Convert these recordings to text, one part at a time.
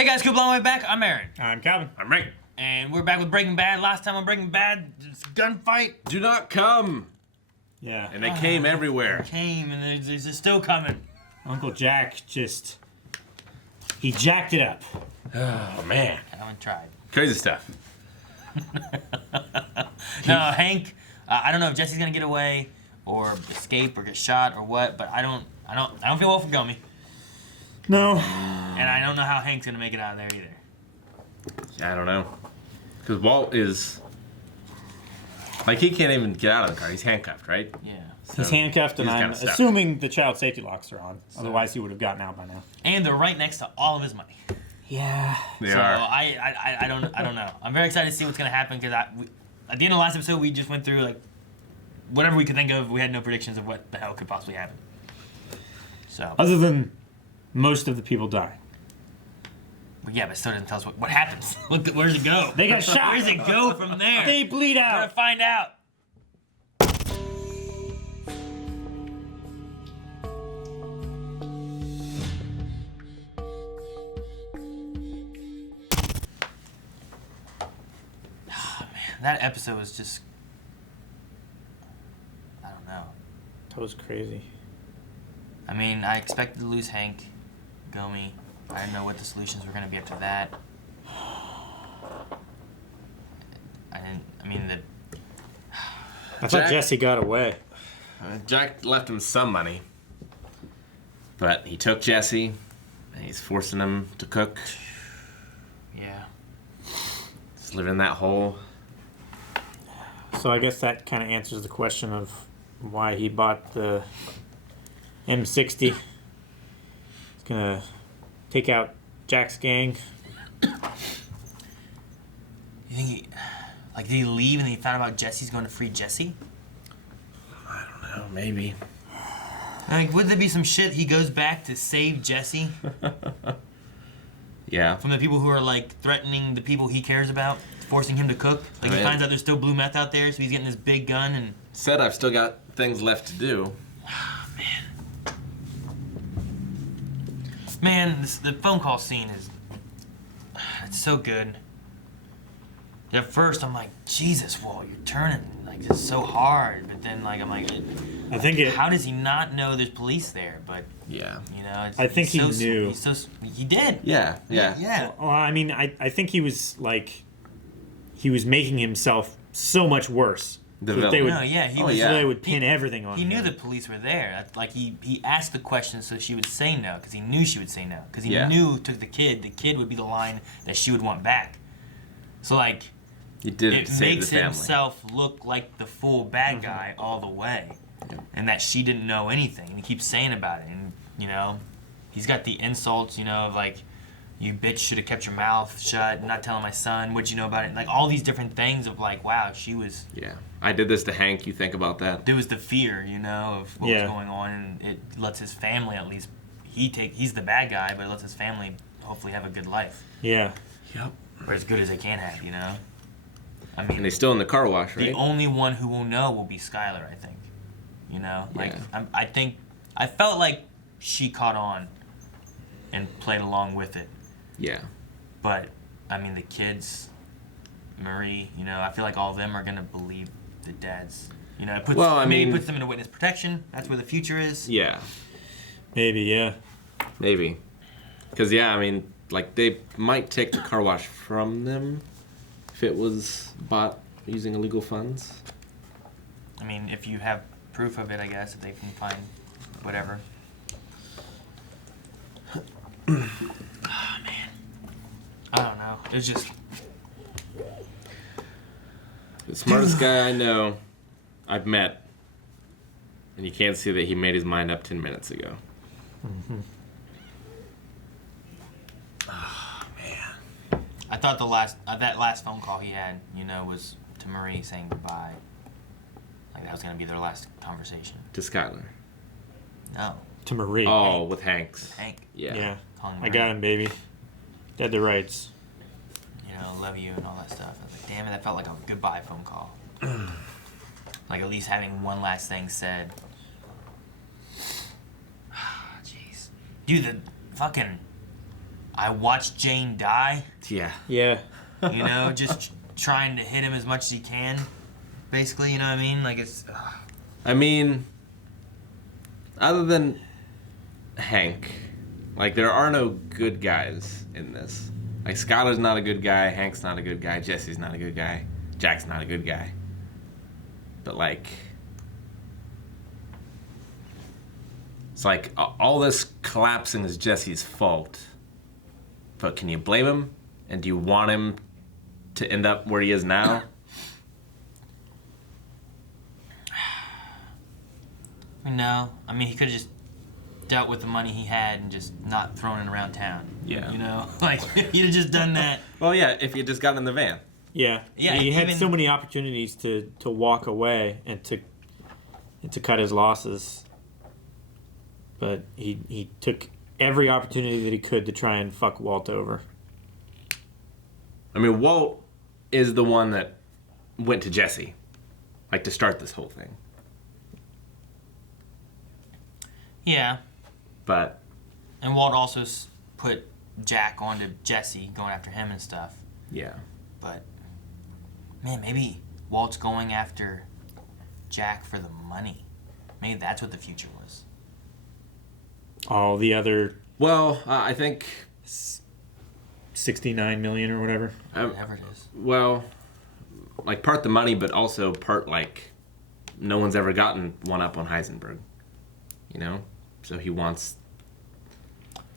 Hey guys, cool blowing way back. I'm Aaron. I'm Calvin. I'm Rick. And we're back with Breaking Bad. Last time on Breaking Bad, it's gunfight. Do not come. Yeah. And they came everywhere. Came and they're still coming. Uncle Jack he jacked it up. Oh, man. I haven't tried. Crazy stuff. No, Hank. I don't know if Jesse's gonna get away or escape or get shot or what, but I don't feel well for Gummy, No. and I don't know how Hank's gonna make it out of there either. I don't know. Because Walt is... Like, he can't even get out of the car. He's handcuffed, right? Yeah. So He's handcuffed, and he's I'm kinda stuck. assuming the child safety locks are on. Otherwise, he would have gotten out by now. And they're right next to all of his money. Yeah. They So are. I don't know. I'm very excited to see what's gonna happen because at the end of the last episode we just went through like whatever we could think of. We had no predictions of what the hell could possibly happen. So, Other than most of the people die. but yeah, but it still doesn't tell us what happens. Where does it go? They got shot. Where does it go from there? They bleed We're gonna out. find out. Oh, man, that episode was just, I don't know. That was crazy. I mean, I expected to lose Hank, Gomi. I didn't know what the solutions were going to be after that. I thought Jack- Jesse got away. Jack left him some money. But he took Jesse, and he's forcing him to cook. Yeah. He's living in that hole. So I guess that kind of answers the question of why he bought the M60. He's gonna take out Jack's gang. You think he, like, did he leave and he found out Jesse's going to free Jesse? I don't know, maybe. Like, would there be some shit he goes back to save Jesse Yeah. from the people who are, like, threatening the people he cares about, forcing him to cook? Like, he Right. finds out there's still blue meth out there, so he's getting this big gun and... Said I've still got things left to do. Man, the phone call scene is... It's so good. At first, I'm like, Jesus, Walt, you're turning, like, just so hard. But then, like, I'm like, I think it. how does he not know there's police there? But, Yeah. you know, it's, I think he's he so, knew. He's so, he did. Yeah. Yeah. Well, I mean, I think he was like, he was making himself so much worse. The So that they would, No, yeah, he Oh, was... yeah. so they would pin everything on He him. knew the police were there. Like, he asked the question so she would say no, because he knew she would say no. Because he Yeah. knew took the kid would be the line that she would want back. So, like... He did It save makes the family. himself look like the full bad guy all the way, and that she didn't know anything. And he keeps saying about it, and you know, he's got the insults, you know, of like, "You bitch should have kept your mouth shut, not telling my son what you know about it." And like all these different things of like, wow, she was. Yeah. I did this to Hank. You think about that? There was the fear, you know, of what Yeah. was going on, and it lets his family at least. He's the bad guy, but it lets his family hopefully have a good life, Yeah. Yep. or as good as they can have, you know. I And mean, he's still in the car wash, right? the only one who will know will be Skylar, I think. You know, like Yeah. I felt like she caught on and played along with it. Yeah. But I mean, the kids, Marie, you know, I feel like all of them are gonna believe the dad's. You know, it puts, Well, I maybe mean- puts them in a witness protection. That's where the future is. Yeah. Maybe. Yeah. Maybe. Because, yeah, I mean, like, they might take the car wash from them if it was bought using illegal funds. I mean, if you have proof of it, I guess if they can find whatever. Oh man, I don't know. It's just. The smartest guy I know, I've met, and you can't see that he made his mind up 10 minutes ago. I thought that last phone call he had, you know, was to Marie saying goodbye. Like that was gonna be their last conversation. To Skylar. No, To Marie. Oh, with Hanks. Hank. Yeah. Yeah. Calling I Marie, got him, baby. Dead to rights. You know, love you and all that stuff. I was like, damn it, that felt like a goodbye phone call. Like at least having one last thing said. Jeez, dude, the fucking I watched Jane die. Yeah. Yeah. You know, just trying to hit him as much as he can. Basically, you know what I mean? Like it's. I mean, other than Hank, like there are no good guys in this. Like Skylar's not a good guy, Hank's not a good guy, Jesse's not a good guy, Jack's not a good guy. But like, it's like all this collapsing is Jesse's fault. But can you blame him? And do you want him to end up where he is now? No, I mean he could have just dealt with the money he had and just not thrown it around town. Yeah. You know, like he'd have just done that. Well, yeah, if you just got in the van. Yeah. Yeah, He had even- so many opportunities to walk away and to cut his losses. But he took every opportunity that he could to try and fuck Walt over. I mean, Walt is the one that went to Jesse, like to start this whole thing. Yeah, But and Walt also put Jack onto Jesse, going after him and stuff. yeah, But man, maybe Walt's going after Jack for the money. Maybe that's what the future was. All the other well, I think 69 million or whatever. Whatever it is. well, like part the money, but also part like no one's ever gotten one up on Heisenberg, you know. So he wants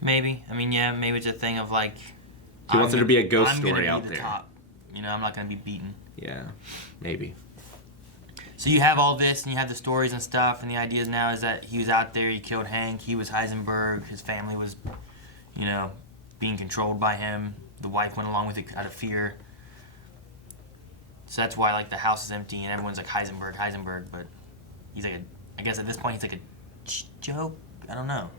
Maybe. I mean, yeah, maybe it's a thing of like. He wants there to be a ghost I'm gonna story be out the there. Top. You know, I'm not gonna be beaten. yeah, maybe. So you have all this, and you have the stories and stuff, and the idea now is that he was out there, he killed Hank, he was Heisenberg, his family was, you know, being controlled by him. The wife went along with it out of fear. So that's why, like, the house is empty, and everyone's like, Heisenberg, Heisenberg, but he's like I guess at this point he's like a joke? I don't know.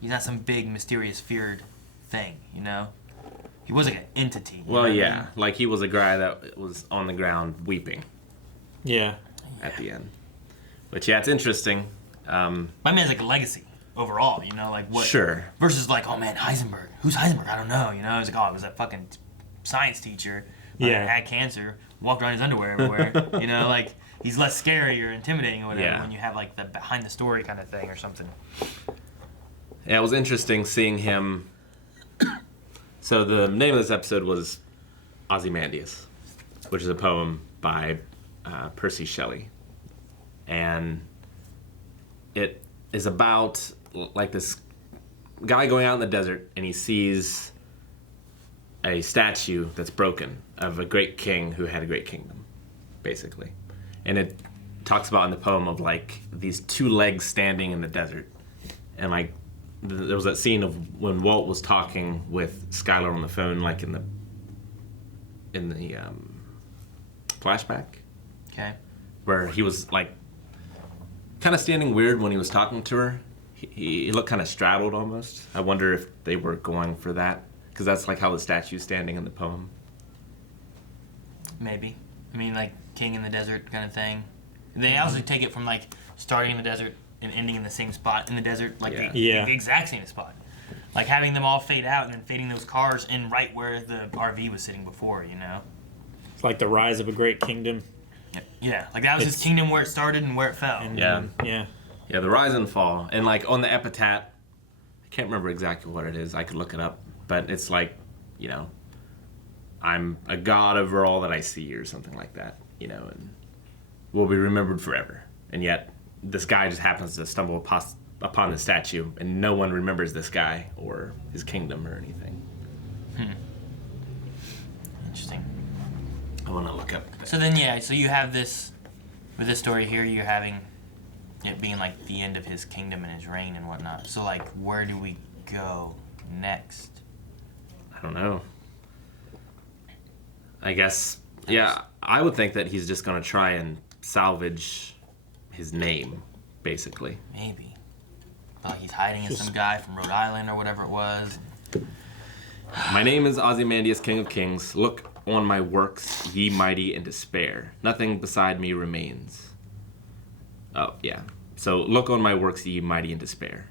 He's not some big, mysterious, feared thing, you know? He was like an entity. you know Well, what I yeah, mean? like he was a guy that was on the ground weeping Yeah. at the end. But yeah, it's interesting. My man's like a legacy overall, you know? Like, what? Sure. Versus like, oh man, Heisenberg. Who's Heisenberg? I don't know. You know, it's like, oh, it was that fucking science teacher. Yeah. Had cancer, walked around his underwear everywhere. You know, like he's less scary or intimidating or whatever Yeah. when you have like the behind the story kind of thing or something. Yeah, it was interesting seeing him. So the name of this episode was Ozymandias, which is a poem by Percy Shelley, and it is about like this guy going out in the desert and he sees a statue that's broken of a great king who had a great kingdom, basically, and it talks about in the poem of like these two legs standing in the desert, and like there was that scene of when Walt was talking with Skylar on the phone, like in the flashback, Okay. where he was like kind of standing weird when he was talking to her. He looked kind of straddled almost. I wonder if they were going for that, because that's like how the statue's standing in the poem. Maybe. I mean, like king in the desert kind of thing. They also take it from like starting in the desert and ending in the same spot in the desert, like Yeah. Yeah. the exact same spot. Like having them all fade out and then fading those cars in right where the RV was sitting before, you know? It's like the rise of a great kingdom. Yeah, like that was his It's- kingdom where it started and where it fell. And, Yeah. Yeah. Yeah, the rise and fall, and like on the epitaph, I can't remember exactly what it is. I could look it up, but it's like, you know, I'm a god over all that I see, or something like that, you know, and will be remembered forever. And yet, this guy just happens to stumble upon the statue, and no one remembers this guy or his kingdom or anything. Interesting. I want to look up. So then, yeah, so you have this, with this story here, you're having it being like the end of his kingdom and his reign and whatnot. So, like, where do we go next? I don't know. I guess, yeah, I would think that he's just going to try and salvage his name, basically. Maybe. Like he's hiding in some guy from Rhode Island or whatever it was. My name is Ozymandias, King of Kings. Look on my works, ye mighty in despair. Nothing beside me remains. Oh, yeah. So, look on my works, ye mighty in despair.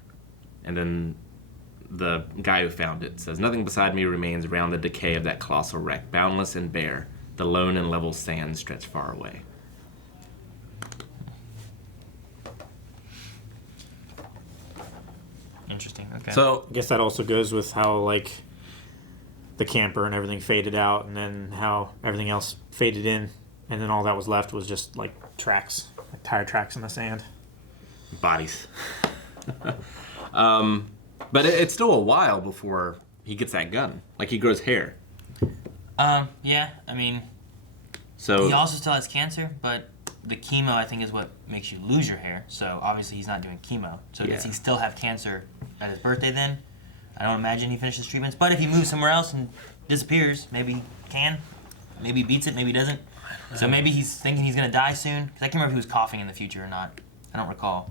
And then the guy who found it says, "Nothing beside me remains around the decay of that colossal wreck, boundless and bare. The lone and level sands stretch far away." Interesting. Okay. So I guess that also goes with how like the camper and everything faded out, and then how everything else faded in, and then all that was left was just like tracks, like tire tracks in the sand. bodies. But it's still a while before he gets that gun. Like, he grows hair. Yeah. I mean, So he also still has cancer, but the chemo I think is what makes you lose your hair. So obviously he's not doing chemo. So does Yeah. he still have cancer at his birthday then? I don't imagine he finishes treatments. But if he moves somewhere else and disappears, maybe he can. Maybe he beats it. Maybe he doesn't. So maybe he's thinking he's gonna die soon. Because I can't remember if he was coughing in the future or not. I don't recall.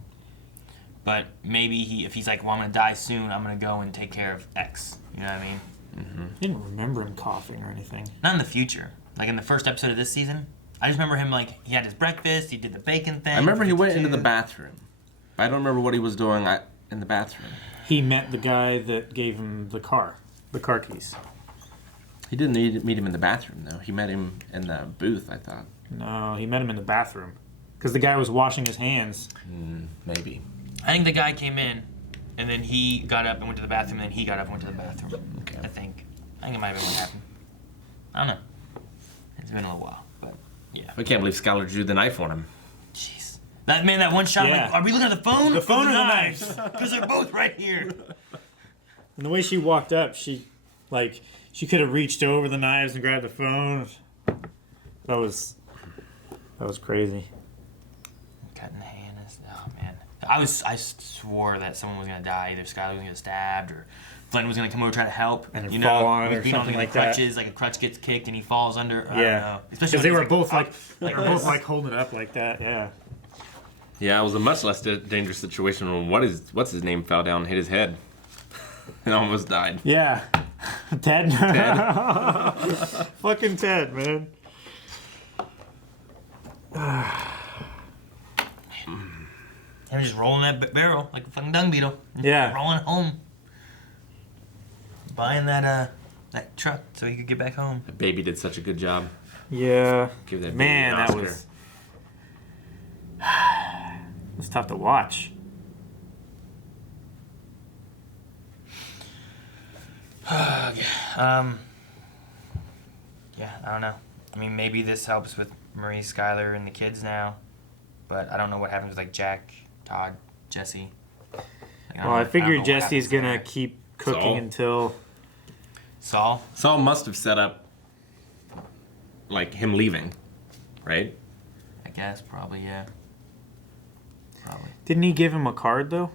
But maybe if he's like, well, I'm gonna die soon. I'm gonna go and take care of X. You know what I mean? I didn't remember him coughing or anything. Not in the future. Like in the first episode of this season, I just remember him like he had his breakfast, he did the bacon thing. I remember he went into the 52. bathroom. I don't remember what he was doing in the bathroom. He met the guy that gave him the car keys. He didn't meet him in the bathroom, though. He met him in the booth, I thought. No, he met him in the bathroom. Because the guy was washing his hands. Maybe. I think the guy came in, and then he got up and went to the bathroom, and then he got up and went to the bathroom. Okay. I think it might have been what happened. I don't know. It's been a little while, but yeah. I can't believe Skylar drew the knife on him. Jeez. That one shot, Yeah. like, are we looking at the phone? The phone or or the knives? knives? Because they're both right here. And the way she walked up, she could have reached over the knives and grabbed the phone. That was crazy. Cutting the hand is, oh man. I swore that someone was gonna die. Either Skylar was gonna get stabbed or Flynn was gonna come over try to help. And then you fall know, on it with or being on something the like that. crutches, like a crutch gets kicked and he falls under. I don't Yeah, know. Especially because when they he's were like, both up. they were both like holding it up like that. Yeah. Yeah, it was a much less dangerous situation when what's his name fell down and hit his head and almost died. Yeah. Ted. Fucking Ted, man. He was just rolling that barrel like a fucking dung beetle. Yeah. Rolling home. Buying that truck so he could get back home. The baby did such a good job. Yeah. Give that baby Man, an that Oscar. was. It was tough to watch. Yeah, I don't know. I mean, maybe this helps with Marie, Skylar, and the kids now, but I don't know what happens with like Jack, Todd, Jesse. Like, Well, I figured Jesse's gonna gonna keep cooking Saul? until. Saul. Saul must have set up like him leaving, right? I guess probably yeah. Probably. Didn't he give him a card though?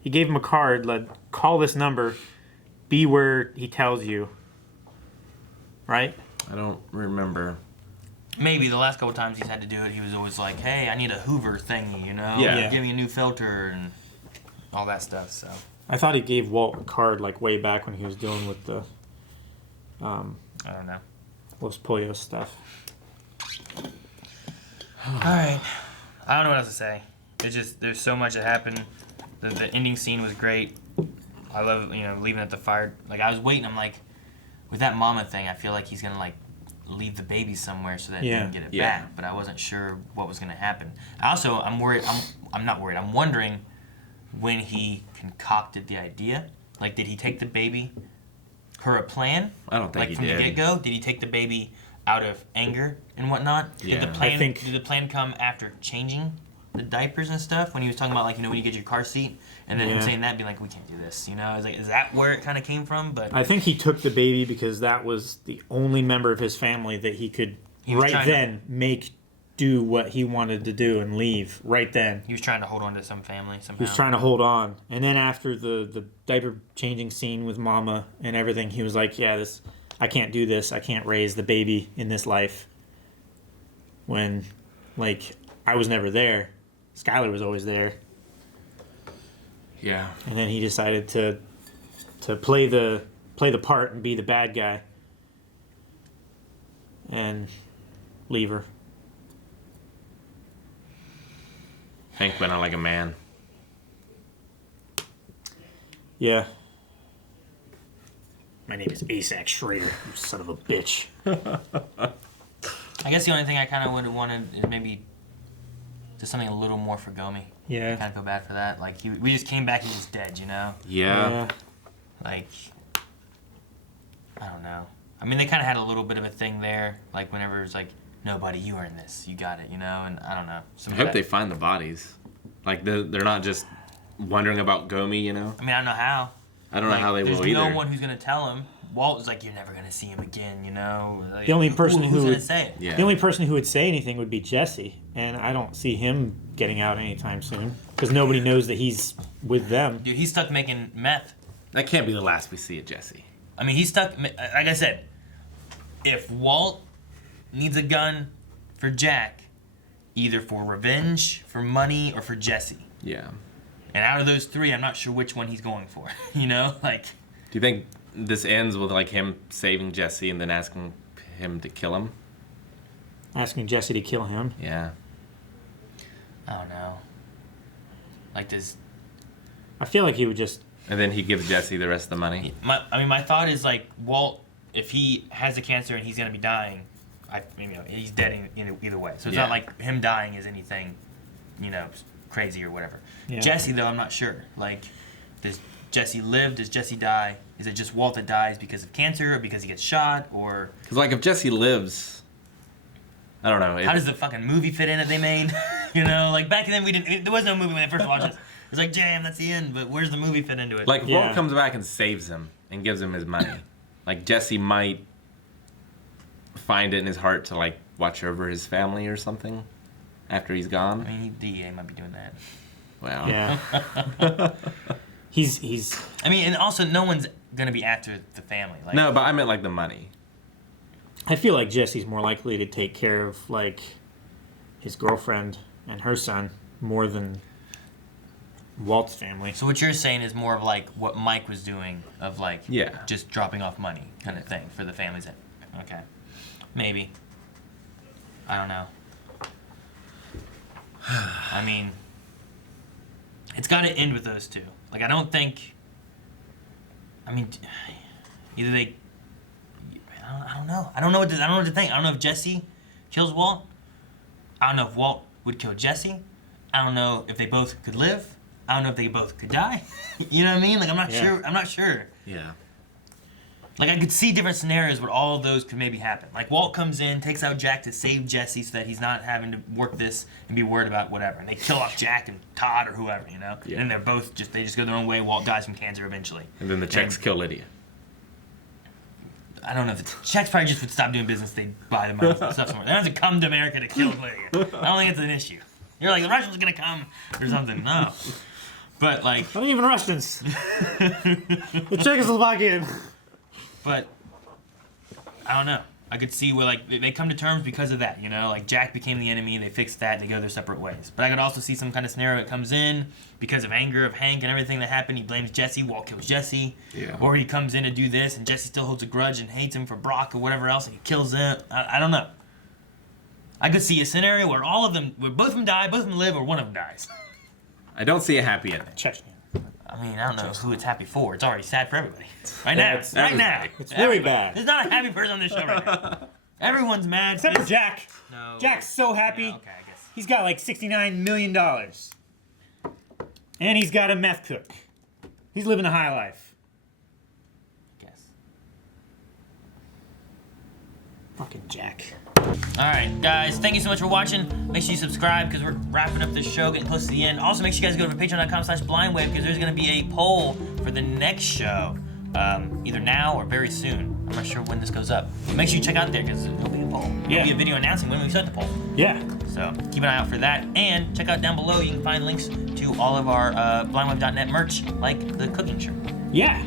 He gave him a card. Like, call this number. Be where he tells you. Right? I don't remember. Maybe the last couple times he's had to do it, he was always like, "Hey, I need a Hoover thingy, you know? Yeah. Give me a new filter and all that stuff." So I thought he gave Walt a card like way back when he was dealing with the I don't know. Los Pollos stuff. All right. I don't know what else to say. It's just there's so much that happened. The ending scene was great. I love leaving at the fire. Like I was waiting. I'm like, with that mama thing, I feel like he's gonna like leave the baby somewhere so that they can get it Yeah. back. But I wasn't sure what was gonna happen. I'm worried. I'm not worried. I'm wondering when he concocted the idea. Like, did he take the baby per a plan? I don't think Like he from did. the get go, did he take the baby out of anger and whatnot? Yeah. Did the plan? I think- Did the plan come after changing the diapers and stuff? When he was talking about when you get your car seat, and then him Yeah. saying that, being like, we can't do this. It's like, is that where it kind of came from? But I think he took the baby because that was the only member of his family that he could He was right trying to- then make do what he wanted to do and leave right then. he was trying to hold on to some family somehow. He was trying to hold on. And then after the diaper changing scene with Mama and everything, he was like, yeah, I can't do this. I can't raise the baby in this life. When, like, I was never there. Skylar was always there. Yeah. And then he decided to play the part and be the bad guy. And leave her. Hank went out like a man. Yeah. My name is Asac Schrader, you son of a bitch. I guess the only thing I kind of would have wanted is maybe just something a little more for Gomi. Yeah. I kind of feel bad for that. Like, we just came back, he's just dead, you know? Yeah. Like, I don't know. I mean, they kind of had a little bit of a thing there. Like, whenever it's like, nobody, you earned this. You got it, you know? And I don't know. I hope they find the bodies. Like, they're not just wondering about Gomi, you know? I mean, I don't know how. I don't know how they will either. There's no one who's going to tell him. Walt was like, you're never going to see him again, you know? Like, The only person who's who going would to say it? Yeah. The only person who would say anything would be Jesse, and I don't see him getting out anytime soon because nobody knows that he's with them. Dude, he's stuck making meth. That can't be the last we see of Jesse. I mean, he's stuck. Like I said, if Walt needs a gun for Jack, either for revenge, for money, or for Jesse. Yeah. And out of those three, I'm not sure which one he's going for. You know? Like, Do you think this ends with, like, him saving Jesse and then asking him to kill him? Asking Jesse to kill him. Yeah. I don't know. Like, this. I feel like he would just. And then he gives Jesse the rest of the money? My thought is, like, Walt, if he has the cancer and he's going to be dying, he's dead either way. So it's Yeah. not like him dying is anything, you know, crazy or whatever. Yeah. Jesse, though, I'm not sure. Like, does Jesse live? Does Jesse die? Is it just Walt that dies because of cancer or because he gets shot? Or Because, like, if Jesse lives, I don't know. how does the fucking movie fit in that they made? You know, like, back then there was no movie when they first watched this. It was like, damn, that's the end, but where's the movie fit into it? Like, if Yeah. Walt comes back and saves him and gives him his money, like, Jesse might find it in his heart to, like, watch over his family or something after he's gone. I mean, DEA might be doing that. Wow. Yeah. he's. I mean, and also, no one's gonna be after the family. Like, No, but I meant, like, the money. I feel like Jesse's more likely to take care of like his girlfriend and her son more than Walt's family. So what you're saying is more of like what Mike was doing, of like Yeah. just dropping off money kind of thing for the families. Okay, maybe. I don't know. I mean, it's got to end with those two. Like, I don't think. I mean, either they. I don't know. I don't know what to think. I don't know if Jesse kills Walt. I don't know if Walt would kill Jesse. I don't know if they both could live. I don't know if they both could die. You know what I mean? Like, I'm not Yeah. sure. I'm not sure. Yeah. Like, I could see different scenarios where all of those could maybe happen. Like, Walt comes in, takes out Jack to save Jesse so that he's not having to work this and be worried about whatever. And they kill off Jack and Todd or whoever, you know? Yeah. And they're both they just go their own way. Walt dies from cancer eventually. And then the Czechs kill Lydia. I don't know if the Czechs probably just would stop doing business. They'd buy the money and stuff somewhere. They don't have to come to America to kill Lydia. I don't think it's an issue. You're like, the Russians are going to come or something. No. But, like, Not even Russians. The Czechoslovakian. but I don't know. I could see where, like, they come to terms because of that, you know? Like, Jack became the enemy, they fixed that, they go their separate ways. But I could also see some kind of scenario that comes in because of anger of Hank and everything that happened. He blames Jesse, Walt kills Jesse. Yeah. Or he comes in to do this, and Jesse still holds a grudge and hates him for Brock or whatever else, and he kills him. I don't know. I could see a scenario where where both of them die, both of them live, or one of them dies. I don't see a happy ending. Chechnya. I mean, I don't know who it's happy for. It's already sad for everybody. Right now. it's- Right now. everybody. It's very bad. There's not a happy person on this show right now. Everyone's mad. Except for Jack. No. Jack's so happy. Yeah, okay, I guess. He's got like $69 million. And he's got a meth cook. He's living a high life. Guess. Fucking Jack. Alright, guys, thank you so much for watching. Make sure you subscribe because we're wrapping up this show, getting close to the end. Also, make sure you guys go to patreon.com/blindwave because there's going to be a poll for the next show. Either now or very soon. I'm not sure when this goes up. But make sure you check out there because there'll be a poll. There'll Yeah. be a video announcing when we start the poll. Yeah. So keep an eye out for that. And check out down below, you can find links to all of our blindwave.net merch, like the cooking shirt. Yeah.